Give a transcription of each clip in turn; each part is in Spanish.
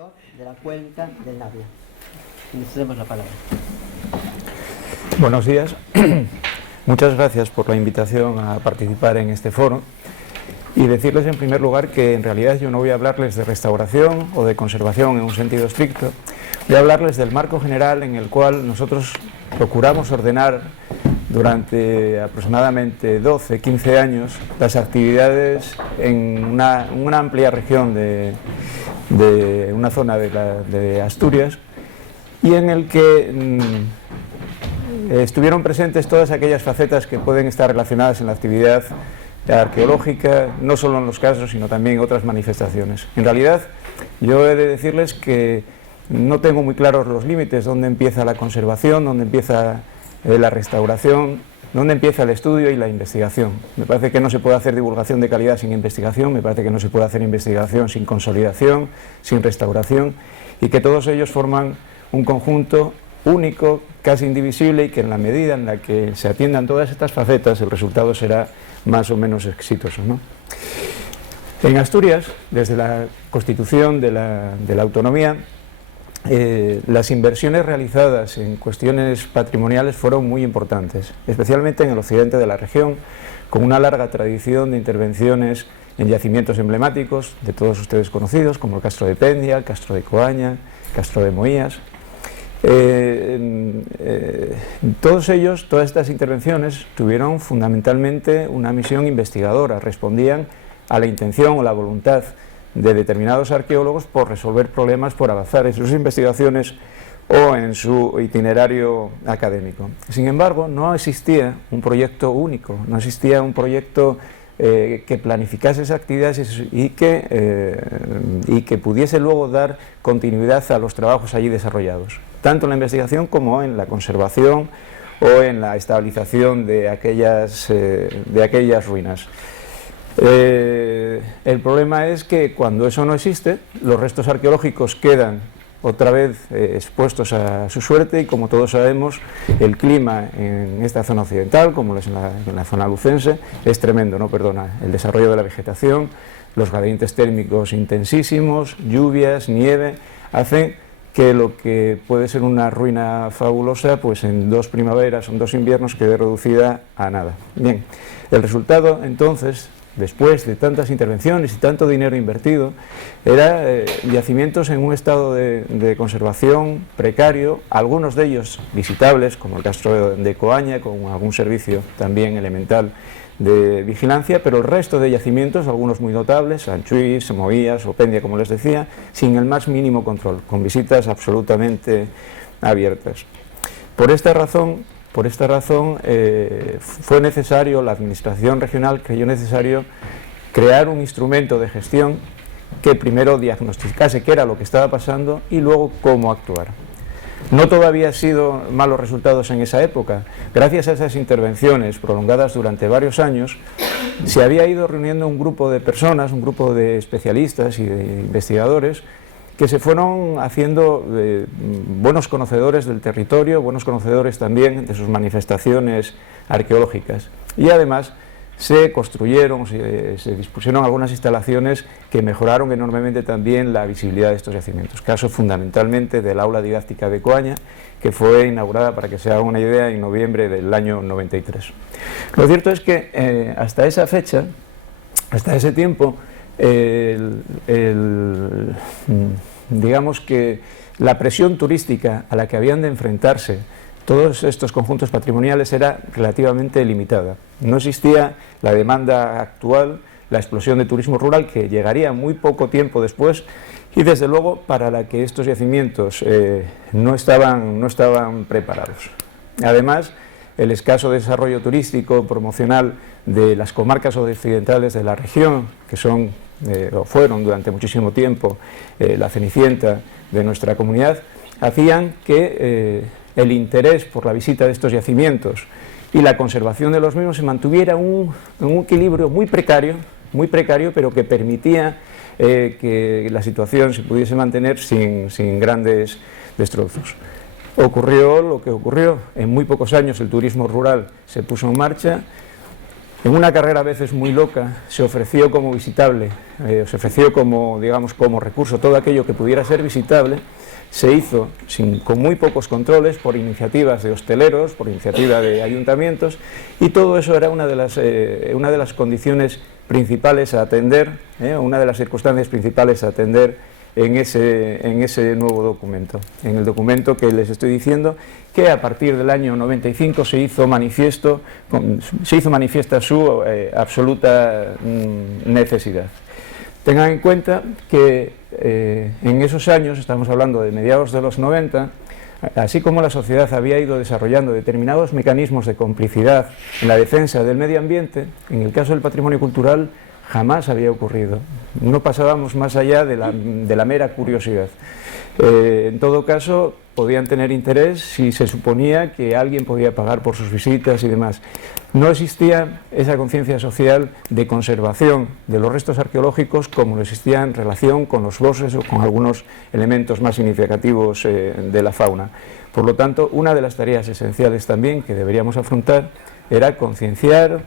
director de la cuenca del Navia. Le cedemos la palabra. Buenos días. Muchas gracias por la invitación a participar en este foro y decirles en primer lugar que en realidad yo no voy a hablarles de restauración o de conservación en un sentido estricto, voy a hablarles del marco general en el cual nosotros procuramos ordenar durante aproximadamente 12-15 años las actividades en una amplia región de una zona de Asturias, y en el que estuvieron presentes todas aquellas facetas que pueden estar relacionadas en la actividad arqueológica, no solo en los casos, sino también en otras manifestaciones. En realidad, yo he de decirles que no tengo muy claros los límites, dónde empieza la conservación, dónde empieza la restauración, dónde empieza el estudio y la investigación. Me parece que no se puede hacer divulgación de calidad sin investigación, me parece que no se puede hacer investigación sin consolidación, sin restauración, y que todos ellos forman un conjunto único, casi indivisible, y que en la medida en la que se atiendan todas estas facetas el resultado será más o menos exitoso, ¿no? En Asturias, desde la constitución de la autonomía, las inversiones realizadas en cuestiones patrimoniales fueron muy importantes, especialmente en el occidente de la región, con una larga tradición de intervenciones en yacimientos emblemáticos de todos ustedes conocidos, como el Castro de Pendia, el Castro de Coaña, el Castro de Moías. Todas estas intervenciones tuvieron fundamentalmente una misión investigadora, respondían a la intención o la voluntad de determinados arqueólogos por resolver problemas, por avanzar en sus investigaciones o en su itinerario académico. Sin embargo, no existía un proyecto único, no existía un proyecto que planificase esas actividades y que pudiese luego dar continuidad a los trabajos allí desarrollados, tanto en la investigación como en la conservación o en la estabilización de aquellas ruinas. El problema es que cuando eso no existe, los restos arqueológicos quedan otra vez expuestos a su suerte, y como todos sabemos, el clima en esta zona occidental, como es en la zona lucense, es tremendo, ¿no? Perdona, el desarrollo de la vegetación, los gradientes térmicos intensísimos, lluvias, nieve, hacen que lo que puede ser una ruina fabulosa, pues en 2 primaveras o en 2 inviernos quede reducida a nada. Bien, el resultado entonces, después de tantas intervenciones y tanto dinero invertido, era yacimientos en un estado de conservación precario, algunos de ellos visitables, como el Castro de Coaña, con algún servicio también elemental de vigilancia, pero el resto de yacimientos, algunos muy notables, Sanchuís, Moías o Pendia, como les decía, sin el más mínimo control, con visitas absolutamente abiertas. Por esta razón fue necesario, la administración regional creyó necesario crear un instrumento de gestión que primero diagnosticase qué era lo que estaba pasando y luego cómo actuar. No todo había sido malos resultados en esa época. Gracias a esas intervenciones prolongadas durante varios años, se había ido reuniendo un grupo de personas, un grupo de especialistas y de investigadores, que se fueron haciendo buenos conocedores del territorio, buenos conocedores también de sus manifestaciones arqueológicas. Y además se construyeron, se dispusieron algunas instalaciones que mejoraron enormemente también la visibilidad de estos yacimientos. Caso fundamentalmente del aula didáctica de Coaña, que fue inaugurada, para que se haga una idea, en noviembre del año 93. Lo cierto es que hasta esa fecha, hasta ese tiempo, digamos que la presión turística a la que habían de enfrentarse todos estos conjuntos patrimoniales era relativamente limitada. No existía la demanda actual, la explosión de turismo rural, que llegaría muy poco tiempo después, y desde luego para la que estos yacimientos no estaban preparados. Además, el escaso desarrollo turístico promocional de las comarcas occidentales de la región, que son o fueron durante muchísimo tiempo la cenicienta de nuestra comunidad, hacían que el interés por la visita de estos yacimientos y la conservación de los mismos se mantuviera en un equilibrio muy precario, pero que permitía que la situación se pudiese mantener sin grandes destrozos. Ocurrió lo que ocurrió. En muy pocos años el turismo rural se puso en marcha, en una carrera a veces muy loca, se ofreció como visitable, se ofreció como, digamos, como recurso todo aquello que pudiera ser visitable. Se hizo con muy pocos controles, por iniciativas de hosteleros, por iniciativa de ayuntamientos, y todo eso era una de las condiciones principales a atender, una de las circunstancias principales a atender en ese nuevo documento, en el documento que les estoy diciendo, que a partir del año 95 se hizo manifiesta su absoluta necesidad. Tengan en cuenta que en esos años, estamos hablando de mediados de los 90, así como la sociedad había ido desarrollando determinados mecanismos de complicidad en la defensa del medio ambiente, en el caso del patrimonio cultural jamás había ocurrido. No pasábamos más allá de la mera curiosidad. En todo caso, podían tener interés si se suponía que alguien podía pagar por sus visitas y demás. No existía esa conciencia social de conservación de los restos arqueológicos como lo existía en relación con los bosques o con algunos elementos más significativos de la fauna. Por lo tanto, una de las tareas esenciales también que deberíamos afrontar era concienciar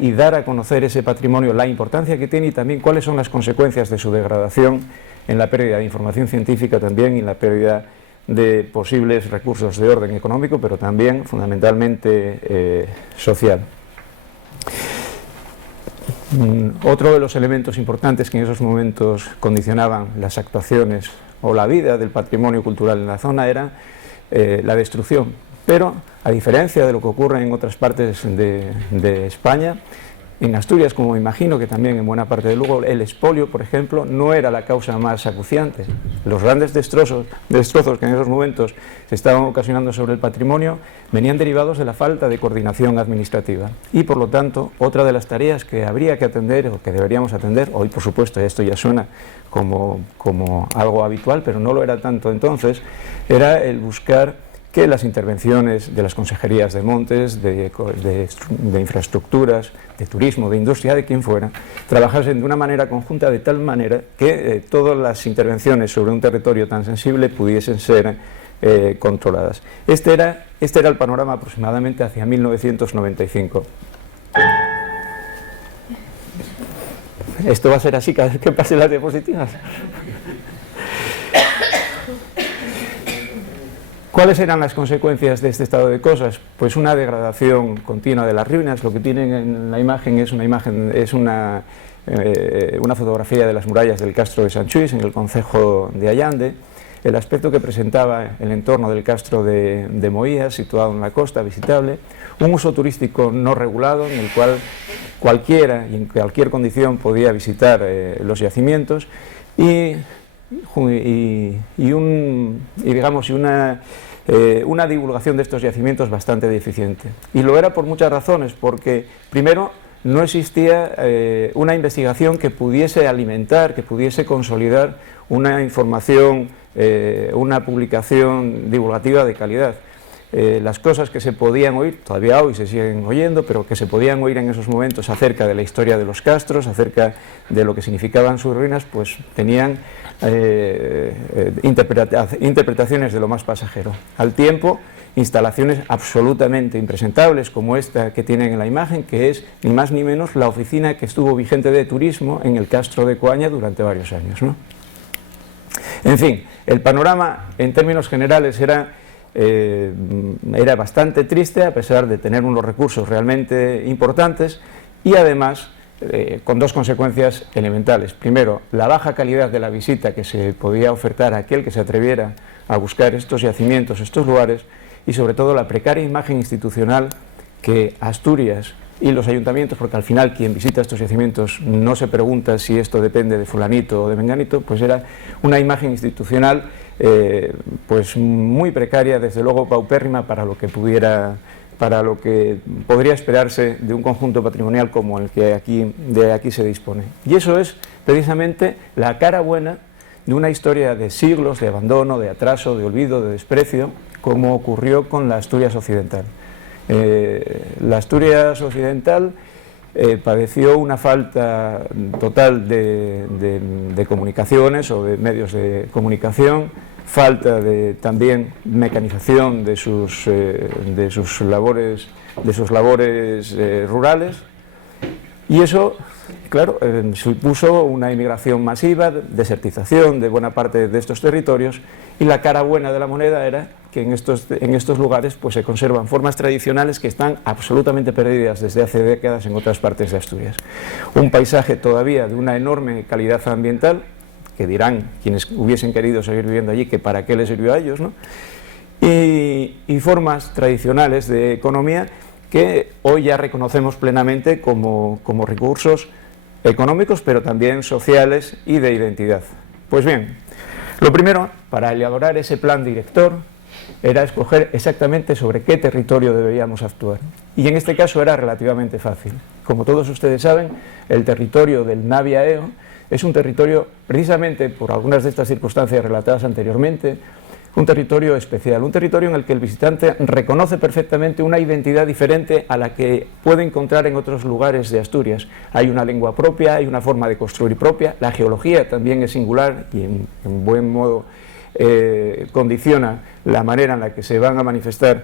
y dar a conocer ese patrimonio, la importancia que tiene y también cuáles son las consecuencias de su degradación en la pérdida de información científica también y en la pérdida de posibles recursos de orden económico, pero también fundamentalmente social. Otro de los elementos importantes que en esos momentos condicionaban las actuaciones o la vida del patrimonio cultural en la zona era la destrucción. Pero, a diferencia de lo que ocurre en otras partes de España, en Asturias, como me imagino que también en buena parte de Lugo, el expolio, por ejemplo, no era la causa más acuciante. Los grandes destrozos que en esos momentos se estaban ocasionando sobre el patrimonio venían derivados de la falta de coordinación administrativa. Y, por lo tanto, otra de las tareas que habría que atender o que deberíamos atender, hoy, por supuesto, esto ya suena como algo habitual, pero no lo era tanto entonces, era el buscar que las intervenciones de las consejerías de montes, de infraestructuras, de turismo, de industria, de quien fuera, trabajasen de una manera conjunta de tal manera que todas las intervenciones sobre un territorio tan sensible pudiesen ser controladas. Este era el panorama aproximadamente hacia 1995. Esto va a ser así cada vez que pasen las diapositivas. ¿Cuáles eran las consecuencias de este estado de cosas? Pues una degradación continua de las ruinas. Lo que tienen en la imagen es una fotografía de las murallas del Castro de Sanchís, en el concejo de Allande. El aspecto que presentaba el entorno del Castro de Moías, situado en la costa, visitable. Un uso turístico no regulado, en el cual cualquiera y en cualquier condición podía visitar los yacimientos. Una divulgación de estos yacimientos bastante deficiente. Y lo era por muchas razones, porque primero no existía una investigación que pudiese alimentar, que pudiese consolidar una información, una publicación divulgativa de calidad. Las cosas que se podían oír, todavía hoy se siguen oyendo, pero que se podían oír en esos momentos acerca de la historia de los castros, acerca de lo que significaban sus ruinas, pues tenían interpretaciones de lo más pasajero. Al tiempo, instalaciones absolutamente impresentables como esta que tienen en la imagen, que es ni más ni menos la oficina que estuvo vigente de turismo en el Castro de Coaña durante varios años, ¿no? En fin, el panorama en términos generales era bastante triste, a pesar de tener unos recursos realmente importantes y además con dos consecuencias elementales. Primero, la baja calidad de la visita que se podía ofertar a aquel que se atreviera a buscar estos yacimientos, estos lugares, y sobre todo la precaria imagen institucional que Asturias y los ayuntamientos, porque al final quien visita estos yacimientos no se pregunta si esto depende de fulanito o de menganito, pues era una imagen institucional pues muy precaria, desde luego paupérrima para lo que podría esperarse de un conjunto patrimonial como el que de aquí se dispone. Y eso es precisamente la cara buena de una historia de siglos de abandono, de atraso, de olvido, de desprecio, como ocurrió con la Asturias occidental. La Asturias occidental padeció una falta total de comunicaciones o de medios de comunicación, falta de también mecanización de sus labores de sus labores rurales, y eso, claro, supuso una inmigración masiva, desertización de buena parte de estos territorios, y la cara buena de la moneda era que en estos lugares pues, se conservan formas tradicionales que están absolutamente perdidas desde hace décadas en otras partes de Asturias. Un paisaje todavía de una enorme calidad ambiental, que dirán quienes hubiesen querido seguir viviendo allí que para qué les sirvió a ellos, ¿no? Y formas tradicionales de economía que hoy ya reconocemos plenamente como recursos económicos, pero también sociales y de identidad. Pues bien, lo primero, para elaborar ese plan director, era escoger exactamente sobre qué territorio deberíamos actuar. Y en este caso era relativamente fácil. Como todos ustedes saben, el territorio del Navia-Eo es un territorio, precisamente por algunas de estas circunstancias relatadas anteriormente, un territorio especial, un territorio en el que el visitante reconoce perfectamente una identidad diferente a la que puede encontrar en otros lugares de Asturias. Hay una lengua propia, hay una forma de construir propia, la geología también es singular y en buen modo condiciona la manera en la que se van a manifestar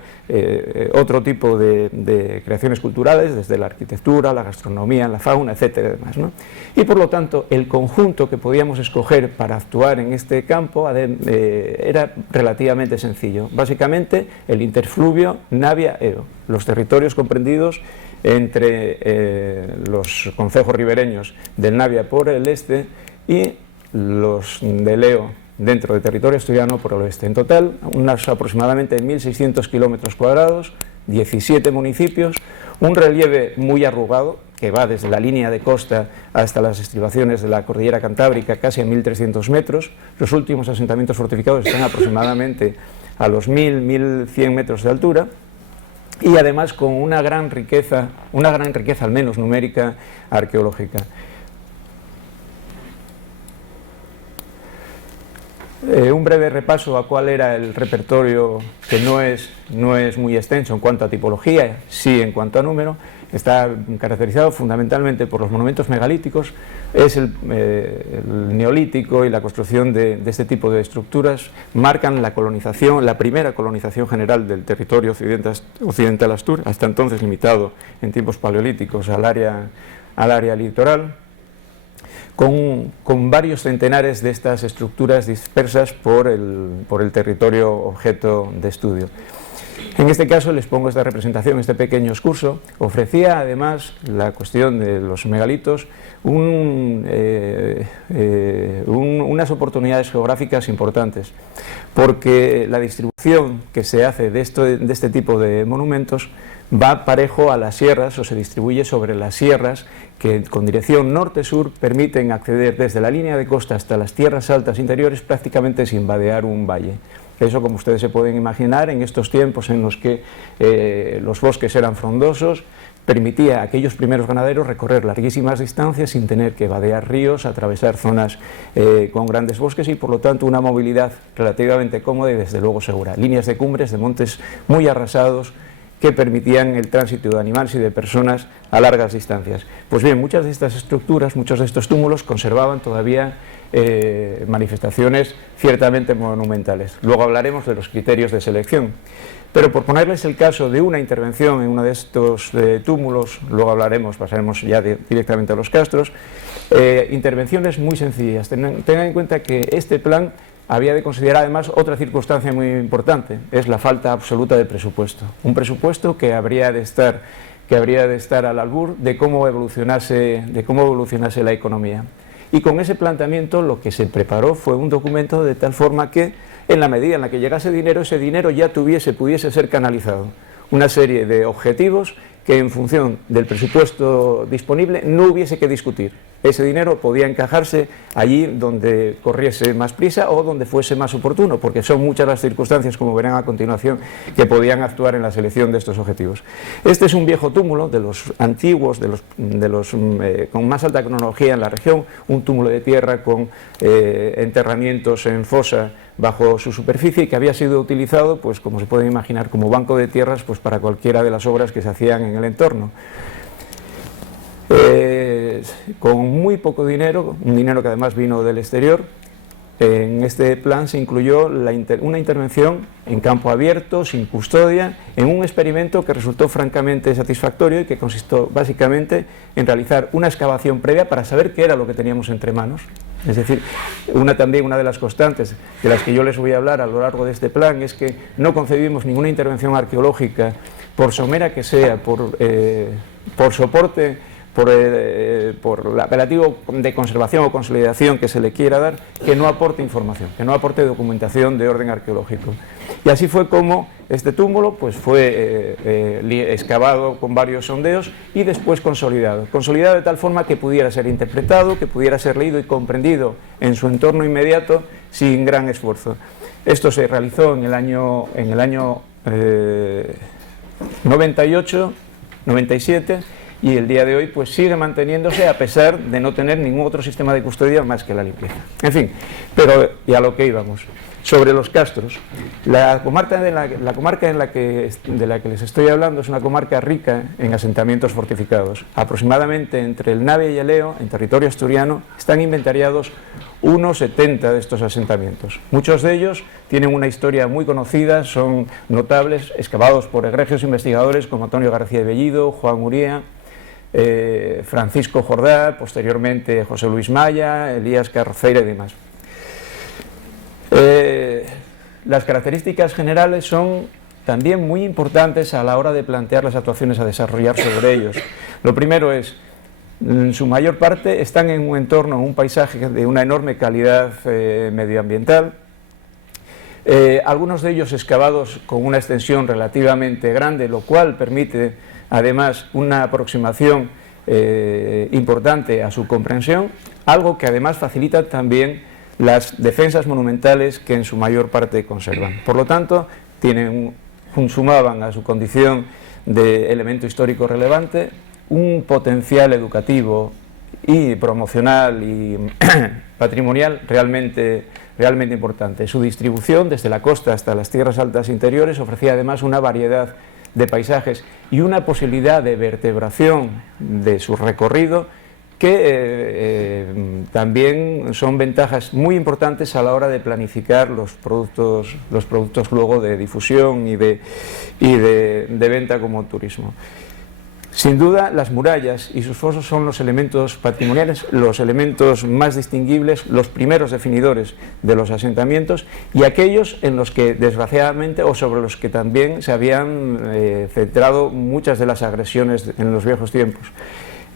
otro tipo de creaciones culturales, desde la arquitectura, la gastronomía, la fauna, etcétera, demás, ¿no? Y por lo tanto, el conjunto que podíamos escoger para actuar en este campo era relativamente sencillo. Básicamente, el interfluvio Navia-Eo, los territorios comprendidos entre los concejos ribereños del Navia por el este y los del Eo dentro del territorio asturiano por el oeste. En total, unos aproximadamente 1.600 kilómetros cuadrados, 17 municipios, un relieve muy arrugado, que va desde la línea de costa hasta las estribaciones de la cordillera cantábrica, casi a 1.300 metros. Los últimos asentamientos fortificados están aproximadamente a los 1.100 metros de altura, y además con una gran riqueza al menos numérica, arqueológica. Un breve repaso a cuál era el repertorio, que no es muy extenso en cuanto a tipología, sí en cuanto a número. Está caracterizado fundamentalmente por los monumentos megalíticos, es el neolítico y la construcción de este tipo de estructuras marcan la colonización, la primera colonización general del territorio occidental Asturias, hasta entonces limitado en tiempos paleolíticos al área litoral, con varios centenares de estas estructuras dispersas por el territorio objeto de estudio. En este caso les pongo esta representación, este pequeño excurso. Ofrecía además la cuestión de los megalitos unas oportunidades geográficas importantes, porque la distribución que se hace de este tipo de monumentos va parejo a las sierras o se distribuye sobre las sierras que con dirección norte-sur permiten acceder desde la línea de costa hasta las tierras altas interiores prácticamente sin vadear un valle. Eso, como ustedes se pueden imaginar, en estos tiempos en los que los bosques eran frondosos, permitía a aquellos primeros ganaderos recorrer larguísimas distancias sin tener que vadear ríos, atravesar zonas con grandes bosques y por lo tanto una movilidad relativamente cómoda y desde luego segura. Líneas de cumbres, de montes muy arrasados que permitían el tránsito de animales y de personas a largas distancias. Pues bien, muchas de estas estructuras, muchos de estos túmulos conservaban todavía manifestaciones ciertamente monumentales. Luego hablaremos de los criterios de selección. Pero por ponerles el caso de una intervención en uno de estos túmulos, luego hablaremos, pasaremos ya directamente a los castros, intervenciones muy sencillas. Tengan en cuenta que este plan había de considerar además otra circunstancia muy importante, es la falta absoluta de presupuesto. Un presupuesto que habría de estar al albur de cómo evolucionase la economía. Y con ese planteamiento lo que se preparó fue un documento de tal forma que, en la medida en la que llegase dinero, ese dinero ya pudiese ser canalizado. Una serie de objetivos que en función del presupuesto disponible no hubiese que discutir. Ese dinero podía encajarse allí donde corriese más prisa o donde fuese más oportuno, porque son muchas las circunstancias, como verán a continuación, que podían actuar en la selección de estos objetivos. Este es un viejo túmulo de los antiguos, con más alta tecnología en la región, un túmulo de tierra con enterramientos en fosa bajo su superficie y que había sido utilizado, pues como se pueden imaginar, como banco de tierras pues para cualquiera de las obras que se hacían en el entorno. Con muy poco dinero, un dinero que además vino del exterior, en este plan se incluyó una intervención en campo abierto, sin custodia, en un experimento que resultó francamente satisfactorio y que consistió básicamente en realizar una excavación previa para saber qué era lo que teníamos entre manos. Es decir, también una de las constantes de las que yo les voy a hablar a lo largo de este plan es que no concebimos ninguna intervención arqueológica, por somera que sea, por soporte, por el apelativo de conservación o consolidación que se le quiera dar, que no aporte información, que no aporte documentación de orden arqueológico. Y así fue como este túmulo pues, fue excavado con varios sondeos y después consolidado de tal forma que pudiera ser interpretado, que pudiera ser leído y comprendido en su entorno inmediato sin gran esfuerzo. Esto se realizó en el año 98, 97, y el día de hoy pues sigue manteniéndose a pesar de no tener ningún otro sistema de custodia más que la limpieza. En fin, pero y a lo que íbamos. Sobre los castros, la comarca de la que les estoy hablando es una comarca rica en asentamientos fortificados. Aproximadamente entre el Navia y el Eo, en territorio asturiano, están inventariados unos 70 de estos asentamientos. Muchos de ellos tienen una historia muy conocida, son notables, excavados por egregios investigadores como Antonio García de Bellido, Juan Uría, Francisco Jordá, posteriormente José Luis Maya, Elías Carroceira y demás. Las características generales son también muy importantes a la hora de plantear las actuaciones a desarrollar sobre ellos. Lo primero es, en su mayor parte están en un entorno, un paisaje de una enorme calidad medioambiental, algunos de ellos excavados con una extensión relativamente grande, lo cual permite además una aproximación importante a su comprensión, algo que además facilita también las defensas monumentales que en su mayor parte conservan. Por lo tanto, sumaban a su condición de elemento histórico relevante un potencial educativo y promocional y patrimonial realmente importante. Su distribución desde la costa hasta las tierras altas interiores ofrecía además una variedad de paisajes y una posibilidad de vertebración de su recorrido que también son ventajas muy importantes a la hora de planificar los productos luego de difusión y de venta como turismo. Sin duda, las murallas y sus fosos son los elementos patrimoniales, los elementos más distinguibles, los primeros definidores de los asentamientos y aquellos en los que, desgraciadamente, o sobre los que también se habían centrado muchas de las agresiones en los viejos tiempos.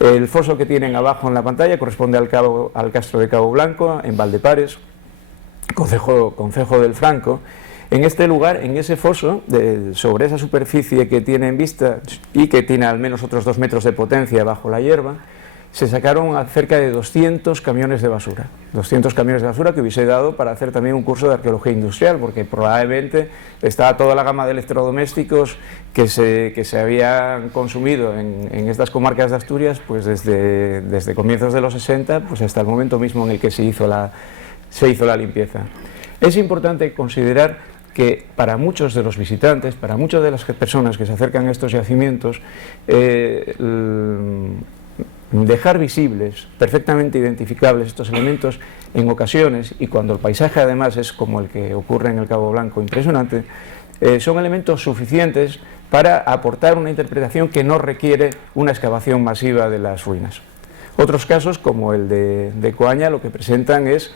El foso que tienen abajo en la pantalla corresponde al castro de Cabo Blanco, en Valdepares, concejo del Franco. En este lugar, en ese foso, sobre esa superficie que tiene en vista y que tiene al menos otros 2 metros de potencia bajo la hierba, se sacaron cerca de 200 camiones de basura. 200 camiones de basura que hubiese dado para hacer también un curso de arqueología industrial, porque probablemente estaba toda la gama de electrodomésticos que se habían consumido en estas comarcas de Asturias pues desde comienzos de los 60 pues hasta el momento mismo en el que se hizo la limpieza. Es importante considerar que para muchos de los visitantes, para muchas de las personas que se acercan a estos yacimientos, dejar visibles, perfectamente identificables estos elementos en ocasiones, y cuando el paisaje además es como el que ocurre en el Cabo Blanco, impresionante, son elementos suficientes para aportar una interpretación que no requiere una excavación masiva de las ruinas. Otros casos, como el de Coaña, lo que presentan es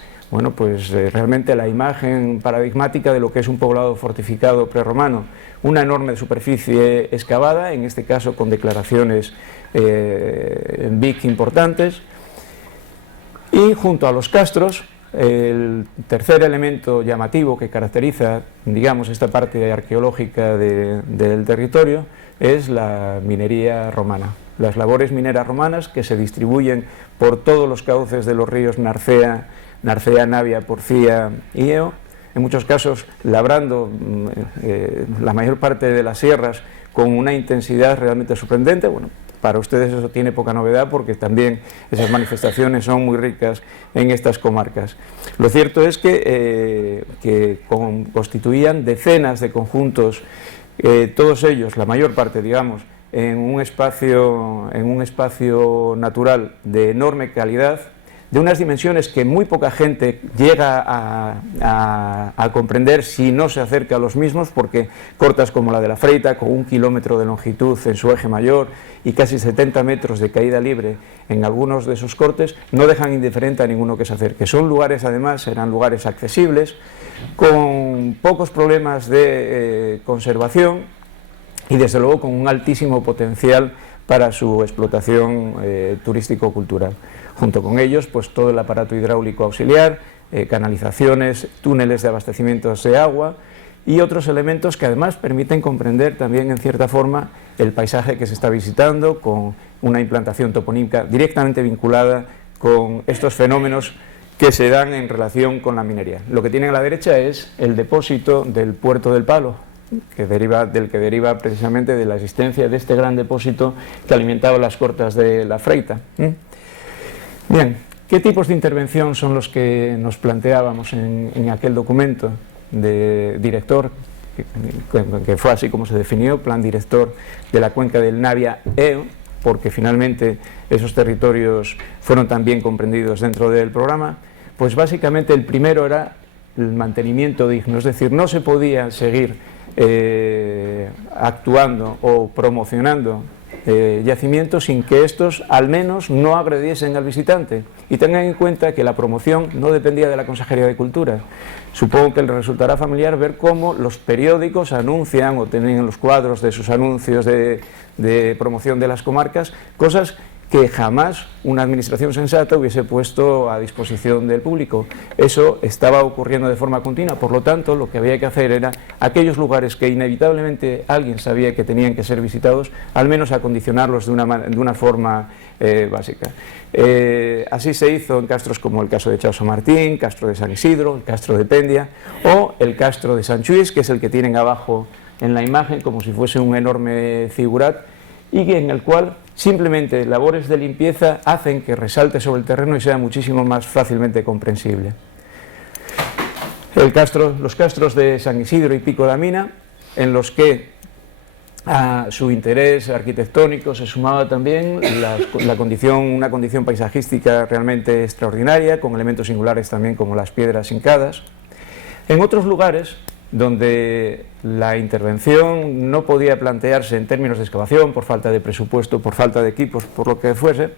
realmente la imagen paradigmática de lo que es un poblado fortificado prerromano, una enorme superficie excavada, en este caso con declaraciones BIC importantes, y junto a los castros, el tercer elemento llamativo que caracteriza, digamos, esta parte arqueológica del territorio es la minería romana. Las labores mineras romanas que se distribuyen por todos los cauces de los ríos Narcea, Navia, Porcía y Eo, en muchos casos labrando la mayor parte de las sierras con una intensidad realmente sorprendente. Bueno, para ustedes eso tiene poca novedad porque también esas manifestaciones son muy ricas en estas comarcas. Lo cierto es que constituían decenas de conjuntos, todos ellos, la mayor parte, digamos, en un espacio natural de enorme calidad, de unas dimensiones que muy poca gente llega a comprender si no se acerca a los mismos, porque cortas como la de la Freita, con 1 kilómetro de longitud en su eje mayor y casi 70 metros de caída libre en algunos de sus cortes, no dejan indiferente a ninguno que se acerque. Son lugares, además, serán lugares accesibles, con pocos problemas de conservación y desde luego con un altísimo potencial para su explotación turístico-cultural. Junto con ellos, pues todo el aparato hidráulico auxiliar, canalizaciones, túneles de abastecimientos de agua y otros elementos que además permiten comprender también en cierta forma el paisaje que se está visitando, con una implantación toponímica directamente vinculada con estos fenómenos que se dan en relación con la minería. Lo que tienen a la derecha es el depósito del Puerto del Palo, del que deriva precisamente de la existencia de este gran depósito que alimentaba las cortas de la Freita. Bien, ¿qué tipos de intervención son los que nos planteábamos en aquel documento de director, que fue así como se definió, plan director de la cuenca del Navia-Eo, porque finalmente esos territorios fueron también comprendidos dentro del programa? Pues básicamente el primero era el mantenimiento digno, es decir, no se podía seguir actuando o promocionando yacimientos sin que estos al menos no agrediesen al visitante. Y tengan en cuenta que la promoción no dependía de la Consejería de Cultura. Supongo que les resultará familiar ver cómo los periódicos anuncian o tienen en los cuadros de sus anuncios de promoción de las comarcas cosas que jamás una administración sensata hubiese puesto a disposición del público. Eso estaba ocurriendo de forma continua, por lo tanto lo que había que hacer era aquellos lugares que inevitablemente alguien sabía que tenían que ser visitados, al menos acondicionarlos de una forma básica. Así se hizo en castros como el caso de Chauso Martín, Castro de San Isidro, el Castro de Pendia o el Castro de Sant Lluís, que es el que tienen abajo en la imagen como si fuese un enorme figurat, y en el cual simplemente labores de limpieza hacen que resalte sobre el terreno y sea muchísimo más fácilmente comprensible. Los castros de San Isidro y Pico de Amina, en los que a su interés arquitectónico se sumaba también una condición paisajística realmente extraordinaria, con elementos singulares también como las piedras hincadas. En otros lugares donde la intervención no podía plantearse en términos de excavación, por falta de presupuesto, por falta de equipos, por lo que fuese,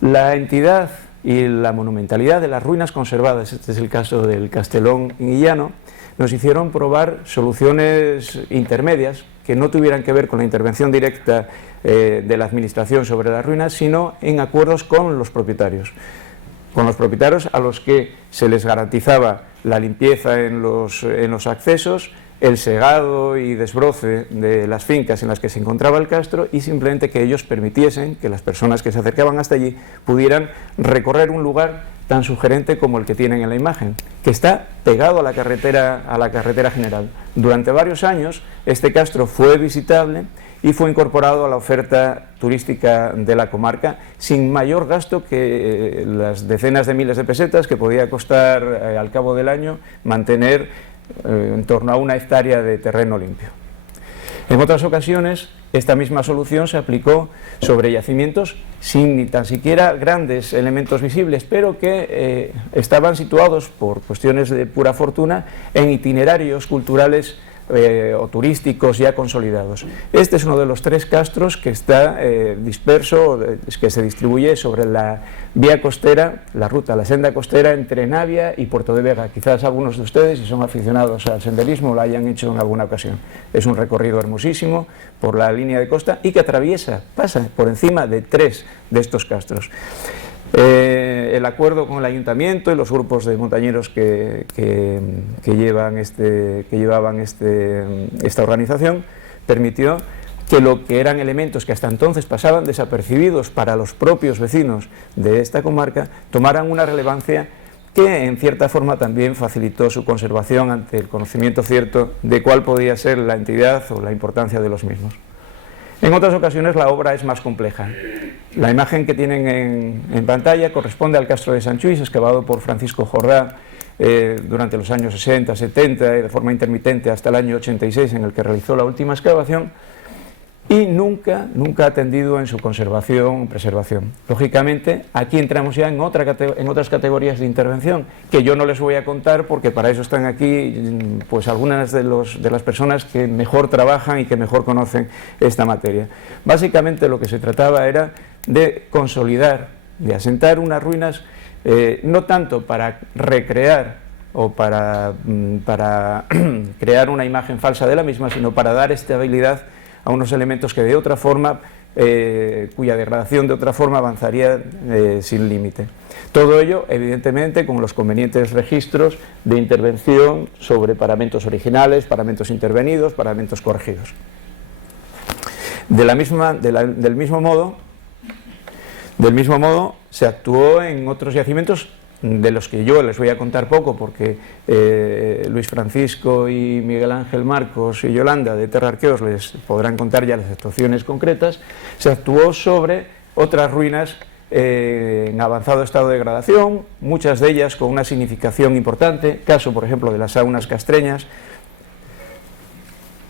la entidad y la monumentalidad de las ruinas conservadas, este es el caso del Castelón en Illano, nos hicieron probar soluciones intermedias que no tuvieran que ver con la intervención directa de la administración sobre las ruinas, sino en acuerdos con los propietarios a los que se les garantizaba la limpieza en los accesos, el segado y desbroce de las fincas en las que se encontraba el castro, y simplemente que ellos permitiesen que las personas que se acercaban hasta allí pudieran recorrer un lugar tan sugerente como el que tienen en la imagen, que está pegado a la carretera general. Durante varios años este castro fue visitable y fue incorporado a la oferta turística de la comarca sin mayor gasto que las decenas de miles de pesetas que podía costar al cabo del año mantener en torno a 1 hectárea de terreno limpio. En otras ocasiones esta misma solución se aplicó sobre yacimientos sin ni tan siquiera grandes elementos visibles, pero que estaban situados por cuestiones de pura fortuna en itinerarios culturales o turísticos ya consolidados. Este es uno de los 3 castros que está disperso, que se distribuye sobre la vía costera, la senda costera entre Navia y Puerto de Vega. Quizás algunos de ustedes, si son aficionados al senderismo, lo hayan hecho en alguna ocasión. Es un recorrido hermosísimo por la línea de costa y que pasa por encima de 3 de estos castros. El acuerdo con el ayuntamiento y los grupos de montañeros que llevaban esta organización permitió que lo que eran elementos que hasta entonces pasaban desapercibidos para los propios vecinos de esta comarca tomaran una relevancia que en cierta forma también facilitó su conservación ante el conocimiento cierto de cuál podía ser la entidad o la importancia de los mismos. En otras ocasiones la obra es más compleja. La imagen que tienen en pantalla corresponde al Castro de Sant Lluís, excavado por Francisco Jordá durante los años 60, 70 y de forma intermitente hasta el año 86, en el que realizó la última excavación, y nunca ha atendido en su conservación o preservación. Lógicamente, aquí entramos ya en otras categorías de intervención, que yo no les voy a contar porque para eso están aquí pues algunas de las personas que mejor trabajan y que mejor conocen esta materia. Básicamente lo que se trataba era de consolidar, de asentar unas ruinas, no tanto para recrear o para crear una imagen falsa de la misma, sino para dar estabilidad a unos elementos que de otra forma, cuya degradación de otra forma avanzaría sin límite. Todo ello, evidentemente, con los convenientes registros de intervención sobre paramentos originales, paramentos intervenidos, paramentos corregidos. Del mismo modo, se actuó en otros yacimientos de los que yo les voy a contar poco, porque Luis Francisco y Miguel Ángel Marcos y Yolanda de Terra Arqueos les podrán contar ya las actuaciones concretas. Se actuó sobre otras ruinas en avanzado estado de degradación, muchas de ellas con una significación importante, caso por ejemplo de las saunas castreñas,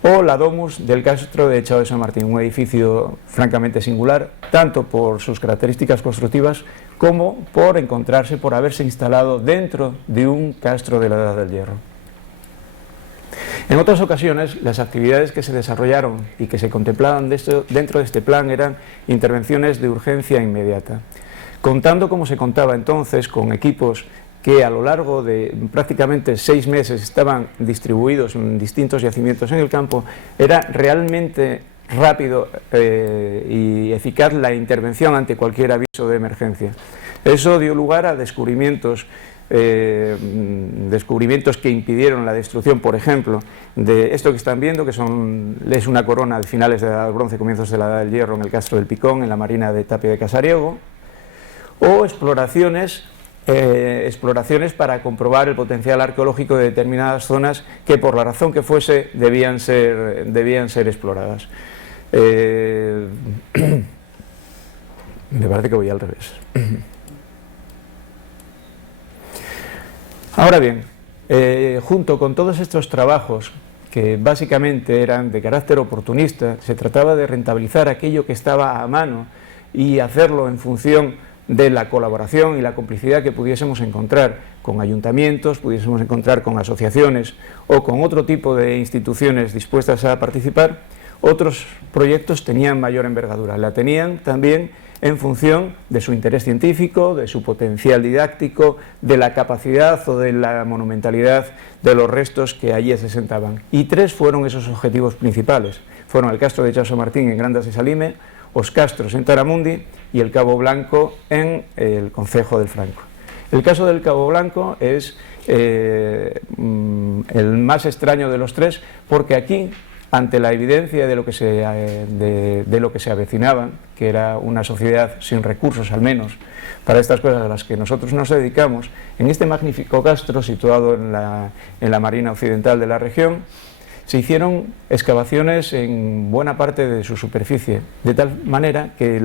o la domus del castro de Echao de San Martín, un edificio francamente singular, tanto por sus características constructivas como por haberse instalado dentro de un castro de la Edad del Hierro. En otras ocasiones, las actividades que se desarrollaron y que se contemplaban dentro de este plan eran intervenciones de urgencia inmediata, contando como se contaba entonces con equipos que a lo largo de prácticamente 6 meses estaban distribuidos en distintos yacimientos en el campo. Era realmente rápido y eficaz la intervención ante cualquier aviso de emergencia. Eso dio lugar a descubrimientos que impidieron la destrucción, por ejemplo, de esto que están viendo, que es una corona de finales de la Edad del Bronce, comienzos de la Edad del Hierro, en el Castro del Picón, en la Marina de Tapia de Casariego, o exploraciones para comprobar el potencial arqueológico de determinadas zonas que, por la razón que fuese, debían ser exploradas. Me parece que voy al revés. Ahora bien, junto con todos estos trabajos que básicamente eran de carácter oportunista, se trataba de rentabilizar aquello que estaba a mano y hacerlo en función de la colaboración y la complicidad que pudiésemos encontrar con ayuntamientos, pudiésemos encontrar con asociaciones o con otro tipo de instituciones dispuestas a participar. Otros proyectos tenían mayor envergadura, la tenían también en función de su interés científico, de su potencial didáctico, de la capacidad o de la monumentalidad de los restos que allí se sentaban. Y 3 fueron esos objetivos principales. Fueron el Castro de Echao de San Martín en Grandas de Salime, os castros en Taramundi y el Cabo Blanco en el concejo del Franco. El caso del Cabo Blanco es el más extraño de los 3, porque aquí, ante la evidencia de lo que se avecinaba, que era una sociedad sin recursos, al menos para estas cosas a las que nosotros nos dedicamos, en este magnífico castro situado en la marina occidental de la región, se hicieron excavaciones en buena parte de su superficie, de tal manera que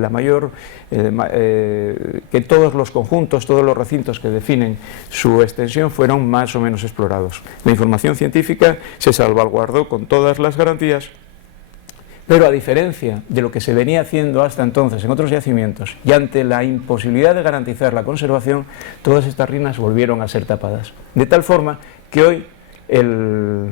que todos los conjuntos, todos los recintos que definen su extensión fueron más o menos explorados. La información científica se salvaguardó con todas las garantías, pero a diferencia de lo que se venía haciendo hasta entonces en otros yacimientos y ante la imposibilidad de garantizar la conservación, todas estas ruinas volvieron a ser tapadas. De tal forma que hoy el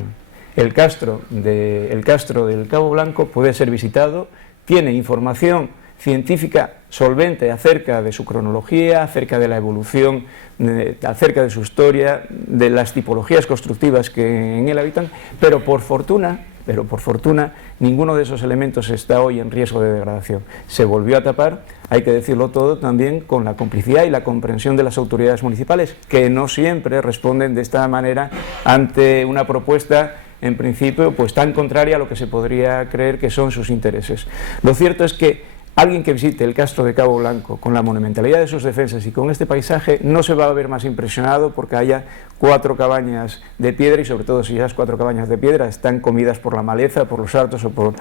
castro del Cabo Blanco puede ser visitado, tiene información científica solvente acerca de su cronología, acerca de la evolución, acerca de su historia, de las tipologías constructivas que en él habitan, pero por fortuna, ninguno de esos elementos está hoy en riesgo de degradación. Se volvió a tapar, hay que decirlo todo, también con la complicidad y la comprensión de las autoridades municipales, que no siempre responden de esta manera ante una propuesta en principio pues tan contraria a lo que se podría creer que son sus intereses. Lo cierto es que alguien que visite el Castro de Cabo Blanco con la monumentalidad de sus defensas y con este paisaje no se va a ver más impresionado porque haya 4 cabañas de piedra, y sobre todo si esas 4 cabañas de piedra están comidas por la maleza, por los sartos o por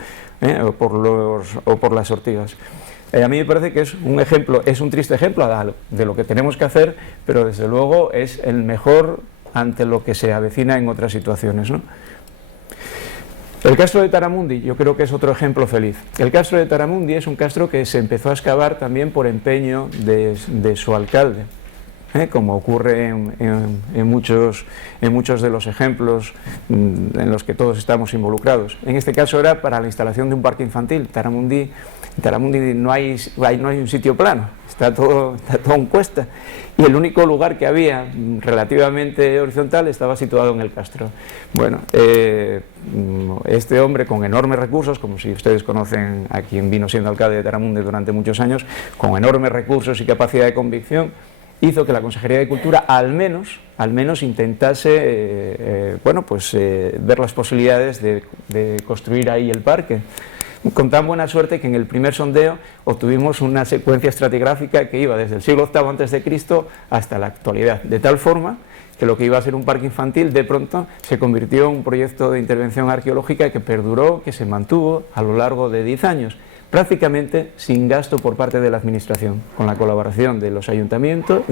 las ortigas. A mí me parece que es un triste ejemplo de lo que tenemos que hacer, pero desde luego es el mejor ante lo que se avecina en otras situaciones, ¿no? El castro de Taramundi yo creo que es otro ejemplo feliz. El castro de Taramundi es un castro que se empezó a excavar también por empeño de su alcalde, como ocurre en muchos de los ejemplos en los que todos estamos involucrados. En este caso era para la instalación de un parque infantil. En Taramundi no hay un sitio plano, está todo en cuesta, y el único lugar que había relativamente horizontal estaba situado en el castro. Bueno, este hombre con enormes recursos, como si ustedes conocen a quien vino siendo alcalde de Taramundi durante muchos años, con enormes recursos y capacidad de convicción, hizo que la Consejería de Cultura al menos intentase ver las posibilidades de construir ahí el parque, con tan buena suerte que en el primer sondeo obtuvimos una secuencia estratigráfica que iba desde el siglo VIII a.C. hasta la actualidad, de tal forma que lo que iba a ser un parque infantil de pronto se convirtió en un proyecto de intervención arqueológica que perduró, que se mantuvo a lo largo de 10 años, prácticamente sin gasto por parte de la administración, con la colaboración del ayuntamiento,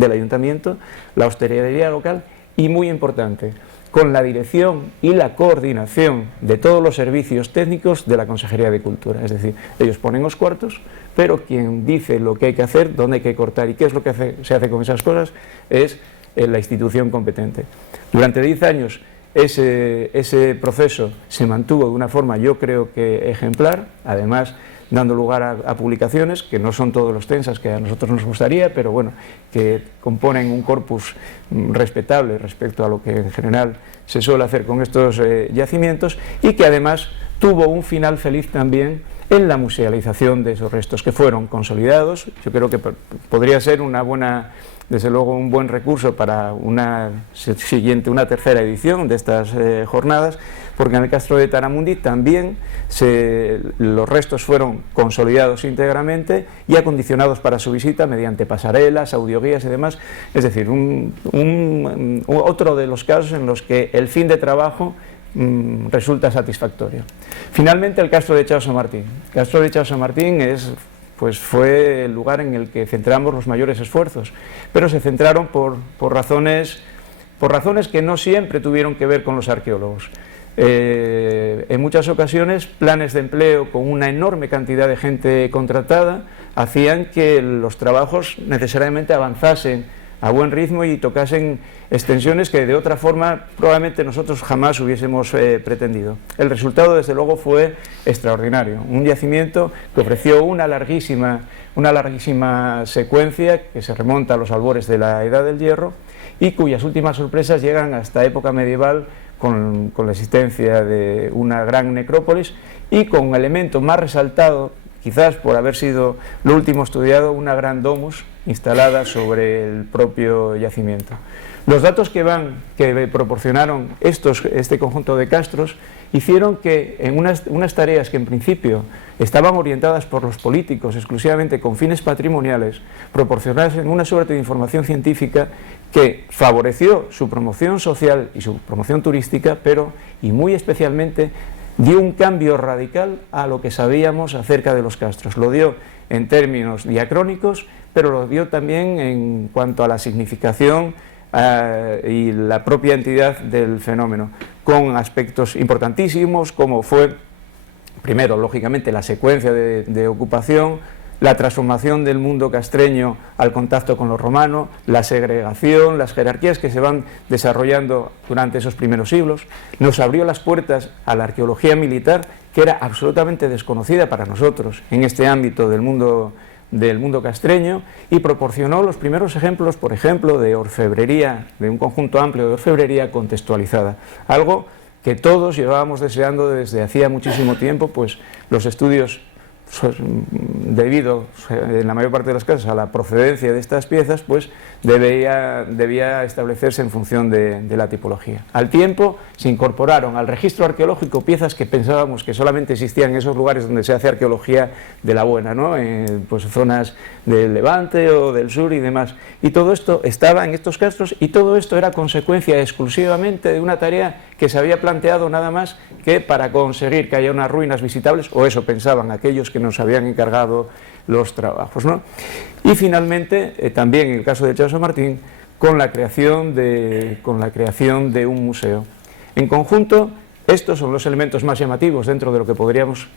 la hostelería local y, muy importante, con la dirección y la coordinación de todos los servicios técnicos de la Consejería de Cultura. Es decir, ellos ponen los cuartos, pero quien dice lo que hay que hacer, dónde hay que cortar y qué es lo que se hace con esas cosas es la institución competente. Durante 10 años ese proceso se mantuvo de una forma, yo creo que ejemplar, además dando lugar a publicaciones que no son todos los extensas que a nosotros nos gustaría, pero bueno, que componen un corpus respetable respecto a lo que en general se suele hacer con estos yacimientos, y que además tuvo un final feliz también en la musealización de esos restos que fueron consolidados. Yo creo que podría ser desde luego un buen recurso para una tercera edición de estas jornadas, porque en el castro de Taramundi también los restos fueron consolidados íntegramente y acondicionados para su visita mediante pasarelas, audioguías y demás. Es decir, otro de los casos en los que el fin de trabajo resulta satisfactorio. Finalmente, el castro de Chaos San Martín. El castro de Chaos San Martín fue el lugar en el que centramos los mayores esfuerzos, pero se centraron por razones que no siempre tuvieron que ver con los arqueólogos. En muchas ocasiones, planes de empleo con una enorme cantidad de gente contratada hacían que los trabajos necesariamente avanzasen a buen ritmo y tocasen extensiones que de otra forma probablemente nosotros jamás hubiésemos pretendido. El resultado, desde luego, fue extraordinario. Un yacimiento que ofreció una larguísima secuencia que se remonta a los albores de la Edad del Hierro y cuyas últimas sorpresas llegan hasta época medieval, con la existencia de una gran necrópolis y con un elemento más resaltado, quizás por haber sido lo último estudiado, una gran domus instalada sobre el propio yacimiento. Los datos que proporcionaron este conjunto de castros hicieron que en unas tareas que en principio estaban orientadas por los políticos exclusivamente con fines patrimoniales, proporcionasen una suerte de información científica que favoreció su promoción social y su promoción turística, pero, y muy especialmente, dio un cambio radical a lo que sabíamos acerca de los castros. Lo dio en términos diacrónicos, pero lo dio también en cuanto a la significación y la propia entidad del fenómeno, con aspectos importantísimos como fue, primero, lógicamente, la secuencia de ocupación, la transformación del mundo castreño al contacto con lo romano, la segregación, las jerarquías que se van desarrollando durante esos primeros siglos. Nos abrió las puertas a la arqueología militar, que era absolutamente desconocida para nosotros en este ámbito del mundo castreño, y proporcionó los primeros ejemplos, por ejemplo, de orfebrería, de un conjunto amplio de orfebrería contextualizada, algo que todos llevábamos deseando desde hacía muchísimo tiempo, pues los estudios, debido en la mayor parte de los casos a la procedencia de estas piezas, pues debía establecerse en función de la tipología. Al tiempo se incorporaron al registro arqueológico piezas que pensábamos que solamente existían en esos lugares donde se hace arqueología de la buena, ¿no? Pues zonas del Levante o del sur y demás, y todo esto estaba en estos castros, y todo esto era consecuencia exclusivamente de una tarea que se había planteado nada más que para conseguir que haya unas ruinas visitables, o eso pensaban aquellos que nos habían encargado los trabajos, ¿no? Y finalmente, también en el caso de Chaos San Martín, con la creación de un museo. En conjunto, Estos son los elementos más llamativos dentro de lo que podríamos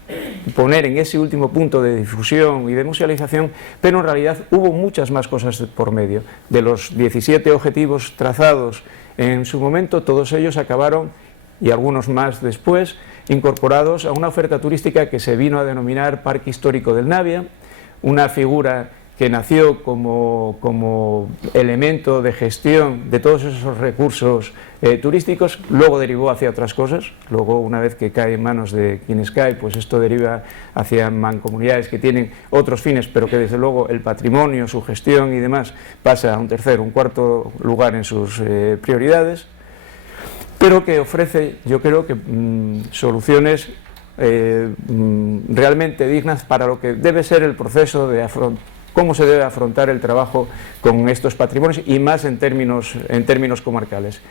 poner en ese último punto de difusión y de musealización, pero en realidad hubo muchas más cosas por medio. De los 17 objetivos trazados en su momento, todos ellos acabaron, y algunos más después, incorporados a una oferta turística que se vino a denominar Parque Histórico del Navia, una figura que nació como elemento de gestión de todos esos recursos turísticos, luego derivó hacia otras cosas. Luego, una vez que cae en manos de quienes cae, pues esto deriva hacia mancomunidades que tienen otros fines, pero que desde luego el patrimonio, su gestión y demás pasa a un tercer, un cuarto lugar en sus prioridades, pero que ofrece, yo creo que soluciones realmente dignas para lo que debe ser el proceso de cómo se debe afrontar el trabajo con estos patrimonios, y más en términos comarcales.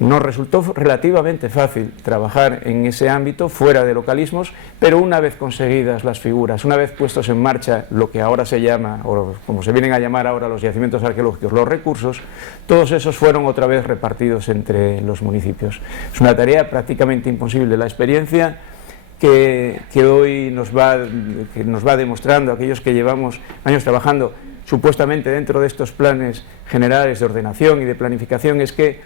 Nos resultó relativamente fácil trabajar en ese ámbito, fuera de localismos, pero una vez conseguidas las figuras, una vez puestos en marcha lo que ahora se llama, o como se vienen a llamar ahora los yacimientos arqueológicos, los recursos, todos esos fueron otra vez repartidos entre los municipios. Es una tarea prácticamente imposible. La experiencia que hoy nos va demostrando aquellos que llevamos años trabajando supuestamente dentro de estos planes generales de ordenación y de planificación es que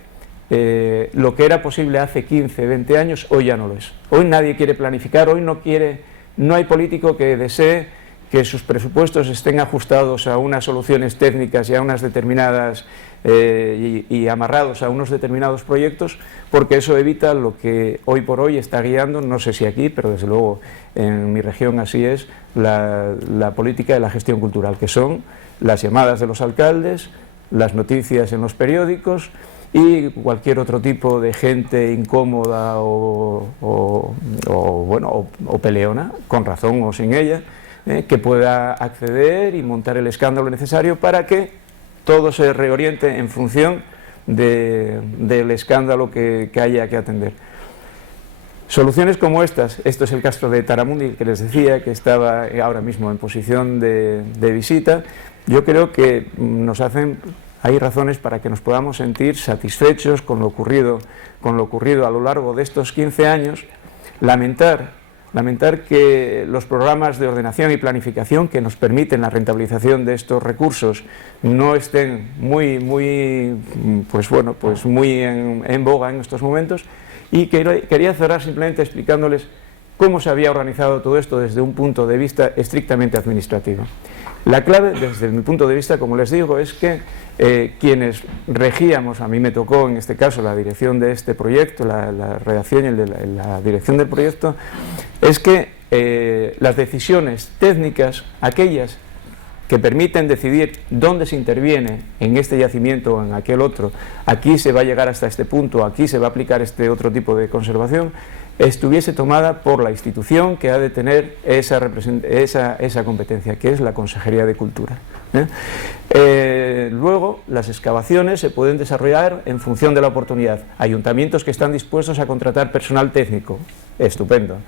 lo que era posible hace 15, 20 años, hoy ya no lo es. Hoy nadie quiere planificar, hoy no hay político que desee que sus presupuestos estén ajustados a unas soluciones técnicas y a unas determinadas y amarrados a unos determinados proyectos, porque eso evita lo que hoy por hoy está guiando, no sé si aquí, pero desde luego en mi región así es, la política de la gestión cultural, que son las llamadas de los alcaldes, las noticias en los periódicos y cualquier otro tipo de gente incómoda o peleona, con razón o sin ella, que pueda acceder y montar el escándalo necesario para que todo se reoriente en función del escándalo que haya que atender. Soluciones como estas, esto es el caso de Taramundi, que les decía que estaba ahora mismo en posición de visita, yo creo que hay razones para que nos podamos sentir satisfechos con lo ocurrido a lo largo de estos 15 años, lamentar que los programas de ordenación y planificación que nos permiten la rentabilización de estos recursos no estén muy en boga en estos momentos, y quería cerrar simplemente explicándoles cómo se había organizado todo esto desde un punto de vista estrictamente administrativo. La clave, desde mi punto de vista, como les digo, es que quienes regíamos, a mí me tocó en este caso la dirección de este proyecto, la redacción y la dirección del proyecto, es que las decisiones técnicas, aquellas que permiten decidir dónde se interviene en este yacimiento o en aquel otro, aquí se va a llegar hasta este punto, aquí se va a aplicar este otro tipo de conservación, estuviese tomada por la institución que ha de tener esa competencia, que es la Consejería de Cultura. Luego, las excavaciones se pueden desarrollar en función de la oportunidad. Ayuntamientos que están dispuestos a contratar personal técnico, estupendo.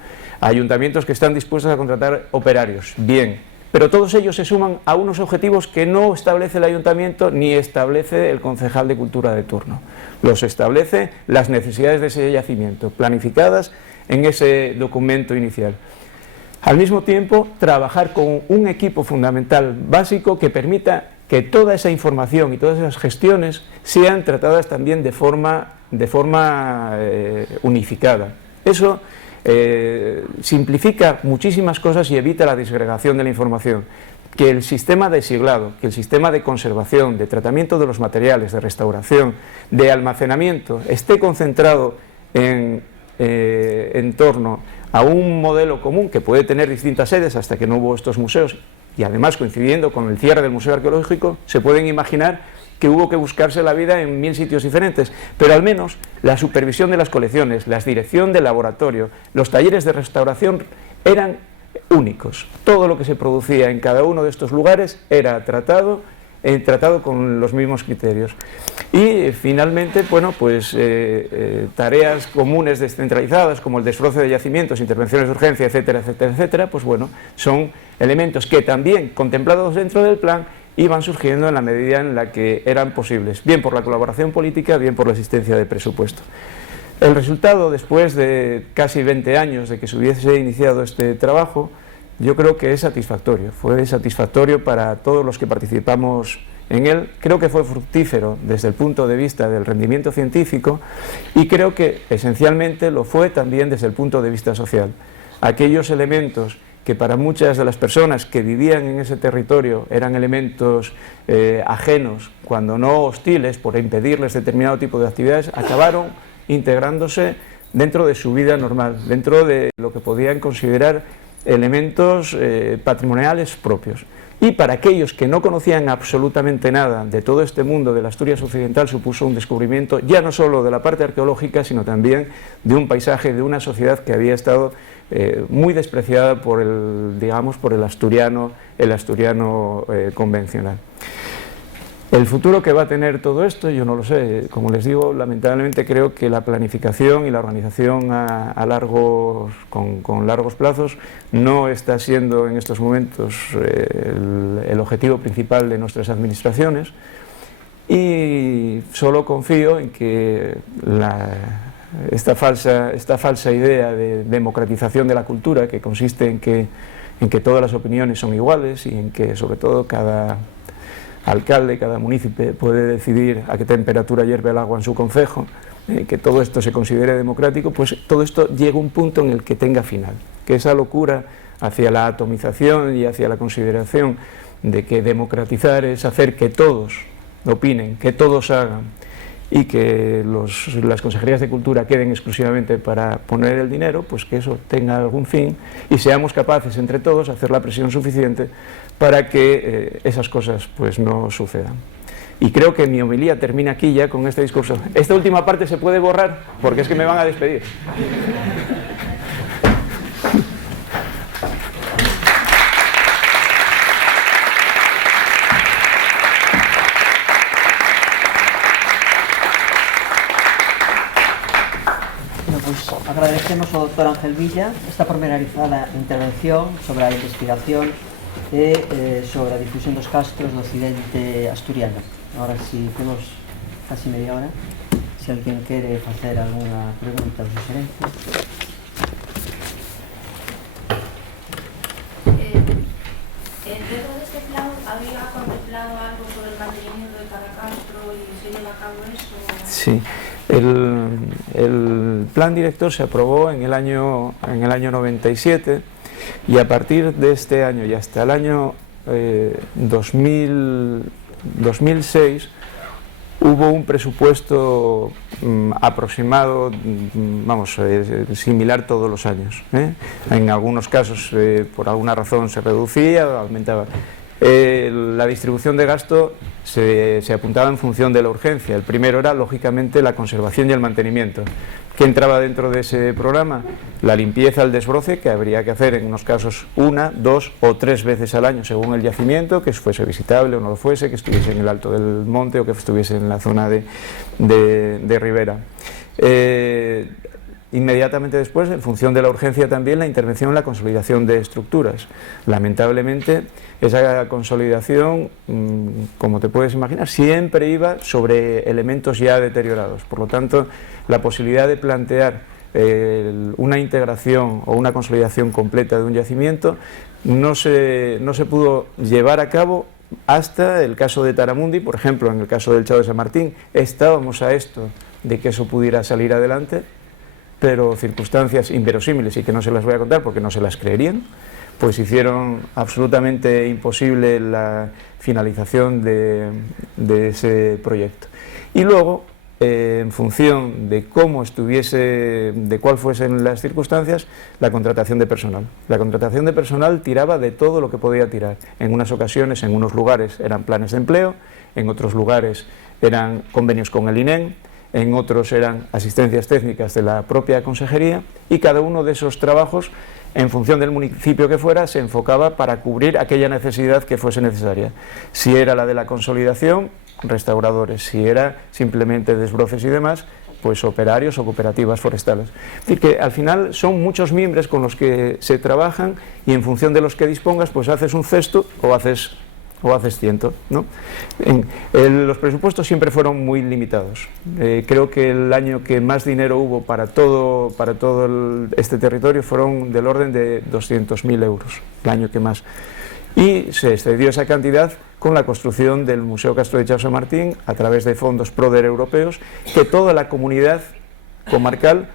Ayuntamientos que están dispuestos a contratar operarios, bien. Pero todos ellos se suman a unos objetivos que no establece el ayuntamiento ni establece el concejal de cultura de turno. Los establece las necesidades de ese yacimiento, planificadas en ese documento inicial. Al mismo tiempo, trabajar con un equipo fundamental básico que permita que toda esa información y todas esas gestiones sean tratadas también de forma unificada. Eso simplifica muchísimas cosas y evita la disgregación de la información. Que el sistema de siglado, que el sistema de conservación, de tratamiento de los materiales, de restauración, de almacenamiento, esté concentrado en torno a un modelo común que puede tener distintas sedes hasta que no hubo estos museos, y además coincidiendo con el cierre del Museo Arqueológico, se pueden imaginar que hubo que buscarse la vida en 1000 sitios diferentes, pero al menos la supervisión de las colecciones, la dirección del laboratorio, los talleres de restauración eran únicos. Todo lo que se producía en cada uno de estos lugares era tratado con los mismos criterios. Y finalmente, tareas comunes descentralizadas como el desbroce de yacimientos, intervenciones de urgencia, etcétera, etcétera, etcétera, son elementos que también contemplados dentro del plan iban surgiendo en la medida en la que eran posibles, bien por la colaboración política, bien por la existencia de presupuesto. El resultado, después de casi 20 años de que se hubiese iniciado este trabajo, yo creo que es satisfactorio. Fue satisfactorio para todos los que participamos en él. Creo que fue fructífero desde el punto de vista del rendimiento científico y creo que esencialmente lo fue también desde el punto de vista social. Aquellos elementos que para muchas de las personas que vivían en ese territorio eran elementos ajenos, cuando no hostiles, por impedirles determinado tipo de actividades, acabaron integrándose dentro de su vida normal, dentro de lo que podían considerar elementos patrimoniales propios. Y para aquellos que no conocían absolutamente nada de todo este mundo de la Asturias Occidental, supuso un descubrimiento ya no solo de la parte arqueológica, sino también de un paisaje, de una sociedad que había estado muy despreciada por el, digamos, por el asturiano convencional. El futuro que va a tener todo esto, yo no lo sé. Como les digo, lamentablemente creo que la planificación y la organización con largos plazos no está siendo en estos momentos el objetivo principal de nuestras administraciones, y solo confío en que esta falsa idea de democratización de la cultura, que consiste en que todas las opiniones son iguales y en que sobre todo cada alcalde, cada municipio puede decidir a qué temperatura hierve el agua en su concejo, que todo esto se considere democrático, pues todo esto llega a un punto en el que tenga final, que esa locura hacia la atomización y hacia la consideración de que democratizar es hacer que todos opinen, que todos hagan, y que las consejerías de cultura queden exclusivamente para poner el dinero, pues que eso tenga algún fin y seamos capaces entre todos de hacer la presión suficiente para que esas cosas pues no sucedan. Y creo que mi homilía termina aquí ya con este discurso. Esta última parte se puede borrar porque es que me van a despedir. Agradecemos ao Dr. Ángel Villa esta pormenorizada intervención sobre a investigación e sobre a difusión dos castros do occidente asturiano. Agora, si temos casi media hora, se alguén quere facer alguna pregunta ou sugerencia. Dentro deste plan, había contemplado algo sobre el mantenimiento de cada castro y se lleva a cabo eso? Sí. El plan director se aprobó en el año 97 y a partir de este año y hasta el año 2006 hubo un presupuesto aproximado, similar todos los años. En algunos casos por alguna razón se reducía, aumentaba. La distribución de gasto se apuntaba en función de la urgencia. El primero era, lógicamente, la conservación y el mantenimiento. ¿Qué entraba dentro de ese programa? La limpieza, el desbroce, que habría que hacer en unos casos 1, 2 o 3 veces al año, según el yacimiento, que fuese visitable o no lo fuese, que estuviese en el alto del monte o que estuviese en la zona de ribera. Inmediatamente después, en función de la urgencia también, la intervención en la consolidación de estructuras. Lamentablemente, esa consolidación, como te puedes imaginar, siempre iba sobre elementos ya deteriorados. Por lo tanto, la posibilidad de plantear una integración o una consolidación completa de un yacimiento no se pudo llevar a cabo hasta el caso de Taramundi. Por ejemplo, en el caso del Chao de San Martín, estábamos a esto de que eso pudiera salir adelante, pero circunstancias inverosímiles y que no se las voy a contar porque no se las creerían, pues hicieron absolutamente imposible la finalización de ese proyecto. Y luego, en función de cómo estuviese, de cuál fuesen las circunstancias, la contratación de personal. La contratación de personal tiraba de todo lo que podía tirar. En unas ocasiones, en unos lugares eran planes de empleo, en otros lugares eran convenios con el INEM, en otros eran asistencias técnicas de la propia consejería, y cada uno de esos trabajos, en función del municipio que fuera, se enfocaba para cubrir aquella necesidad que fuese necesaria. Si era la de la consolidación, restauradores; si era simplemente desbroces y demás, pues operarios o cooperativas forestales. Es decir, que al final son muchos miembros con los que se trabajan y en función de los que dispongas, pues haces un cesto o haces o haces 100, ¿no? Los presupuestos siempre fueron muy limitados. Creo que el año que más dinero hubo para todo este territorio fueron del orden de 200.000 euros, el año que más. Y se excedió esa cantidad con la construcción del Museo Castro de Chaos Martín a través de fondos PRODER europeos, que toda la comunidad comarcal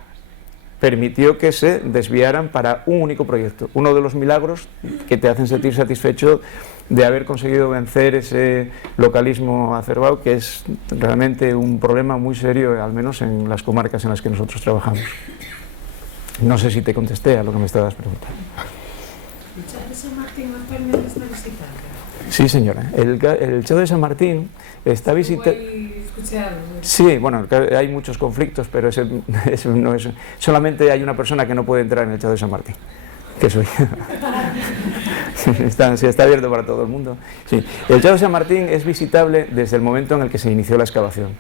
permitió que se desviaran para un único proyecto. Uno de los milagros que te hacen sentir satisfecho de haber conseguido vencer ese localismo acerbado, que es realmente un problema muy serio, al menos en las comarcas en las que nosotros trabajamos. No sé si te contesté a lo que me estabas preguntando. ¿El Chao de San Martín actualmente está visitado? Sí, señora. El Chao de San Martín está visitado. Sí, bueno, hay muchos conflictos, pero ese no es. Solamente hay una persona que no puede entrar en el Chao de San Martín, que soy yo. Está abierto para todo el mundo. Sí. El Chao de San Martín es visitable desde el momento en el que se inició la excavación.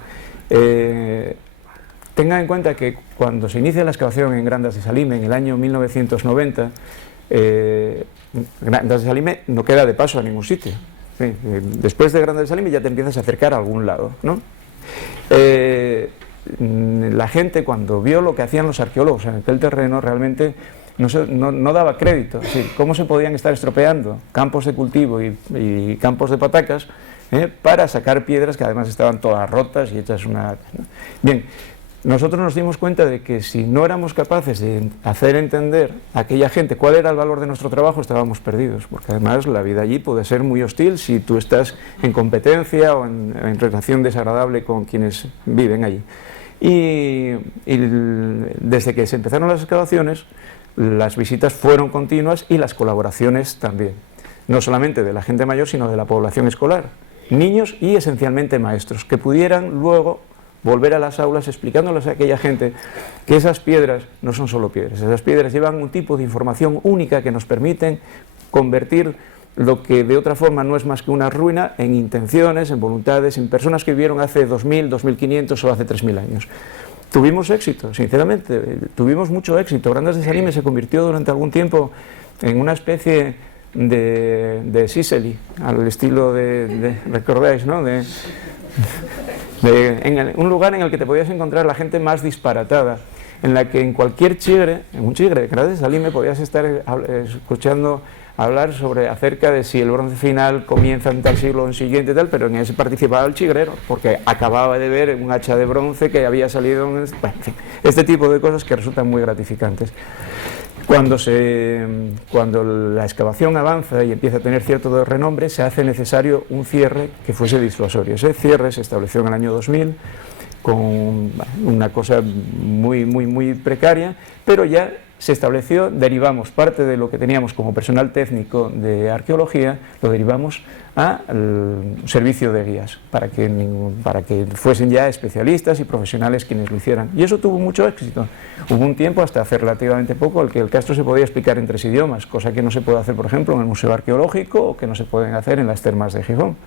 Tenga en cuenta que cuando se inicia la excavación en Grandas de Salime, en el año 1990, Grandas de Salime no queda de paso a ningún sitio. Sí, después de Grandas de Salime ya te empiezas a acercar a algún lado, ¿no? La gente, cuando vio lo que hacían los arqueólogos en aquel terreno, realmente no daba crédito. Sí, cómo se podían estar estropeando campos de cultivo y campos de patacas para sacar piedras que además estaban todas rotas y hechas una... Bien, nosotros nos dimos cuenta de que si no éramos capaces de hacer entender a aquella gente cuál era el valor de nuestro trabajo, estábamos perdidos, porque además la vida allí puede ser muy hostil si tú estás en competencia o en relación desagradable con quienes viven allí. Y desde que se empezaron las excavaciones, las visitas fueron continuas y las colaboraciones también, no solamente de la gente mayor, sino de la población escolar, niños y esencialmente maestros, que pudieran luego volver a las aulas explicándoles a aquella gente que esas piedras no son solo piedras, esas piedras llevan un tipo de información única que nos permiten convertir lo que de otra forma no es más que una ruina en intenciones, en voluntades, en personas que vivieron hace 2000, 2500 o hace 3000 años. Tuvimos éxito, sinceramente, tuvimos mucho éxito. Grandas de Salime se convirtió durante algún tiempo en una especie de Sicily, al estilo ¿recordáis, no? Un lugar en el que te podías encontrar la gente más disparatada, en la que en cualquier chigre, en un chigre de Grandas de Salime, podías estar escuchando hablar acerca de si el bronce final comienza en tal siglo o en siguiente tal, pero en ese participaba el chigrero, porque acababa de ver un hacha de bronce que había salido en fin, este tipo de cosas que resultan muy gratificantes. Cuando la excavación avanza y empieza a tener cierto renombre, se hace necesario un cierre que fuese disuasorio. Ese cierre se estableció en el año 2000 con una cosa muy precaria, pero ya se estableció, derivamos parte de lo que teníamos como personal técnico de arqueología, lo derivamos al servicio de guías, para que fuesen ya especialistas y profesionales quienes lo hicieran. Y eso tuvo mucho éxito. Hubo un tiempo, hasta hace relativamente poco, en el que el Castro se podía explicar en 3 idiomas, cosa que no se puede hacer, por ejemplo, en el Museo Arqueológico o que no se pueden hacer en las termas de Gijón.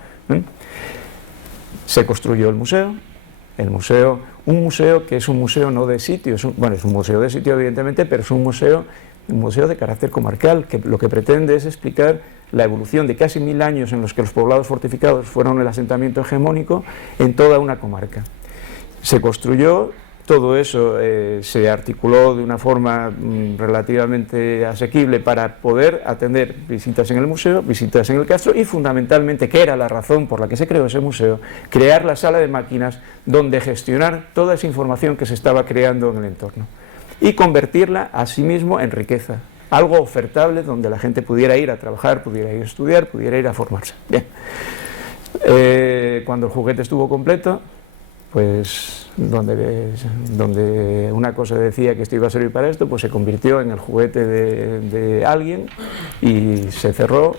Se construyó el museo, un museo que es un museo no de sitio, es un museo de sitio evidentemente, pero es un museo de carácter comarcal, que lo que pretende es explicar la evolución de casi 1000 años en los que los poblados fortificados fueron el asentamiento hegemónico en toda una comarca. Se construyó, todo eso se articuló de una forma relativamente asequible para poder atender visitas en el museo, visitas en el Castro y fundamentalmente, que era la razón por la que se creó ese museo, crear la sala de máquinas donde gestionar toda esa información que se estaba creando en el entorno y convertirla a sí mismo en riqueza, algo ofertable donde la gente pudiera ir a trabajar, pudiera ir a estudiar, pudiera ir a formarse. Bien. Cuando el juguete estuvo completo, pues donde una cosa decía que esto iba a servir para esto, pues se convirtió en el juguete de alguien y se cerró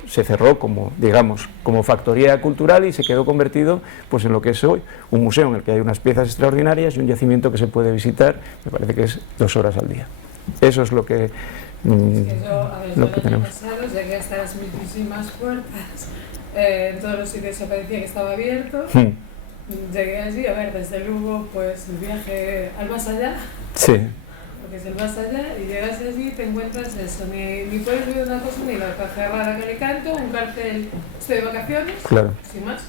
como, digamos, como factoría cultural y se quedó convertido pues en lo que es hoy, un museo en el que hay unas piezas extraordinarias y un yacimiento que se puede visitar, me parece que es 2 horas al día. Eso es lo que lo que tenemos. Pasado, llegué hasta las mismísimas puertas, en todos los sitios se parecía que estaba abierto. Llegué allí, a ver, desde Lugo, pues el viaje al más allá. Sí. porque es el más allá, y llegas allí y te encuentras eso, ni puedes ver una cosa ni la otra, cerrada que le canto, un cartel, estoy de vacaciones, claro, sin más.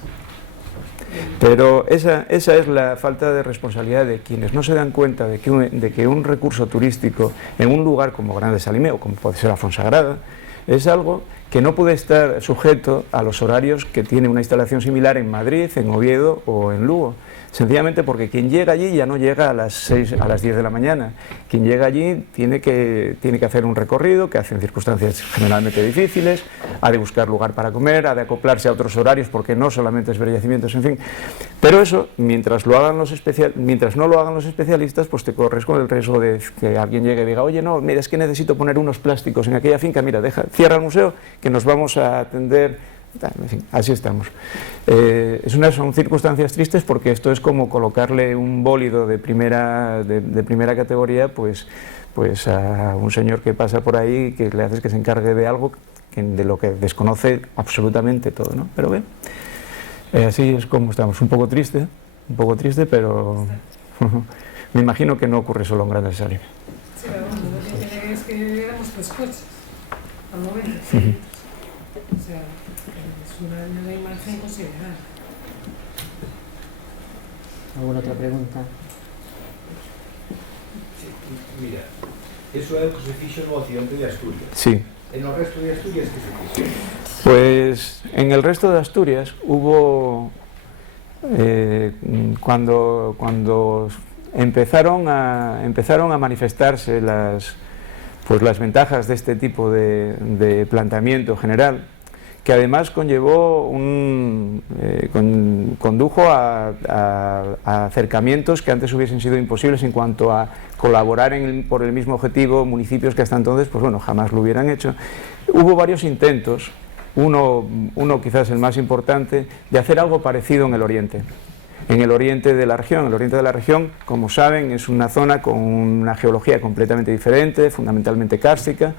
pero esa es la falta de responsabilidad de quienes no se dan cuenta de que un recurso turístico en un lugar como Grande de Salime o como puede ser la Fonsagrada es algo que no puede estar sujeto a los horarios que tiene una instalación similar en Madrid, en Oviedo o en Lugo. Sencillamente porque quien llega allí ya no llega a las 6, a las 10 de la mañana. Quien llega allí tiene que hacer un recorrido que hace en circunstancias generalmente difíciles, ha de buscar lugar para comer, ha de acoplarse a otros horarios porque no solamente es ver yacimientos, en fin. Pero eso, mientras no lo hagan los especialistas, pues te corres con el riesgo de que alguien llegue y diga, oye, no, mira, es que necesito poner unos plásticos en aquella finca, mira, cierra el museo que nos vamos a atender. En fin, así estamos. Son circunstancias tristes porque esto es como colocarle un bólido de primera categoría pues a un señor que pasa por ahí y que le haces que se encargue de algo de lo que desconoce absolutamente todo, ¿no? Pero bien, así es como estamos, un poco triste, pero me imagino que no ocurre solo en Grande de Salime. Sí, pero bueno, lo que tiene es que éramos 3 coches al momento. O sea, es una imagen considerable. ¿Alguna otra pregunta? Sí, mira, eso é o que se fixo no occidente de Asturias. Sí. En el resto de Asturias, ¿qué se fixo? Pues en el resto de Asturias hubo, cuando empezaron a manifestarse las ventajas de este tipo de planteamiento general, que además condujo a acercamientos que antes hubiesen sido imposibles en cuanto a colaborar por el mismo objetivo municipios que hasta entonces, pues bueno, jamás lo hubieran hecho. Hubo varios intentos, uno quizás el más importante, de hacer algo parecido en el oriente. En el oriente de la región. El oriente de la región, como saben, es una zona con una geología completamente diferente, fundamentalmente kárstica,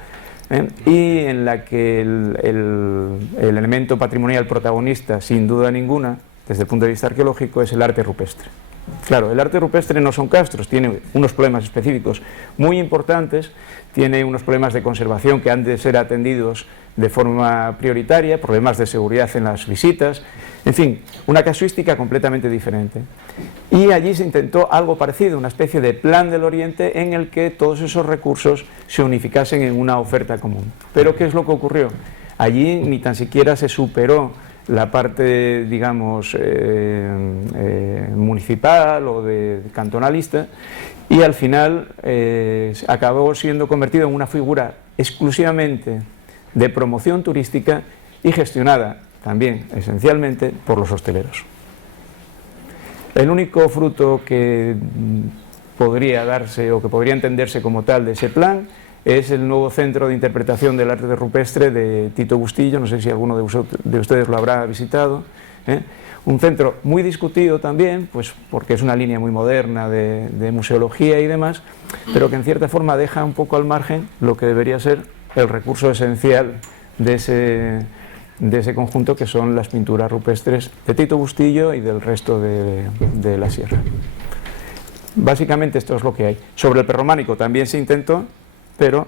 y en la que el elemento patrimonial protagonista, sin duda ninguna, desde el punto de vista arqueológico, es el arte rupestre. Claro, el arte rupestre no son castros, tiene unos problemas específicos muy importantes, tiene unos problemas de conservación que han de ser atendidos de forma prioritaria, problemas de seguridad en las visitas, en fin, una casuística completamente diferente. Y allí se intentó algo parecido, una especie de plan del Oriente en el que todos esos recursos se unificasen en una oferta común. Pero ¿qué es lo que ocurrió? Allí ni tan siquiera se superó la parte, digamos, municipal o de cantonalista, y al final acabó siendo convertido en una figura exclusivamente de promoción turística y gestionada también esencialmente por los hosteleros. El único fruto que podría darse o que podría entenderse como tal de ese plan es el nuevo centro de interpretación del arte rupestre de Tito Bustillo, no sé si alguno de ustedes lo habrá visitado, un centro muy discutido también, pues porque es una línea muy moderna de museología y demás, pero que en cierta forma deja un poco al margen lo que debería ser el recurso esencial de ese conjunto, que son las pinturas rupestres de Tito Bustillo y del resto de la sierra. Básicamente esto es lo que hay. Sobre el prerrománico también se intentó, pero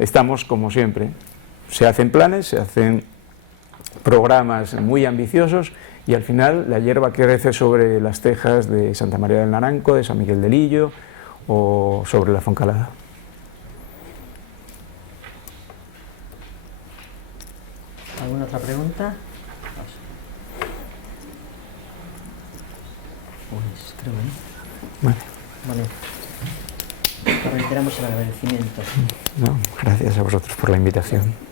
estamos como siempre. Se hacen planes, se hacen programas muy ambiciosos y al final la hierba crece sobre las tejas de Santa María del Naranco, de San Miguel del Illo o sobre la Foncalada. ¿Alguna otra pregunta? Pues creo que no. Vale. Reiteramos el agradecimiento. No, gracias a vosotros por la invitación.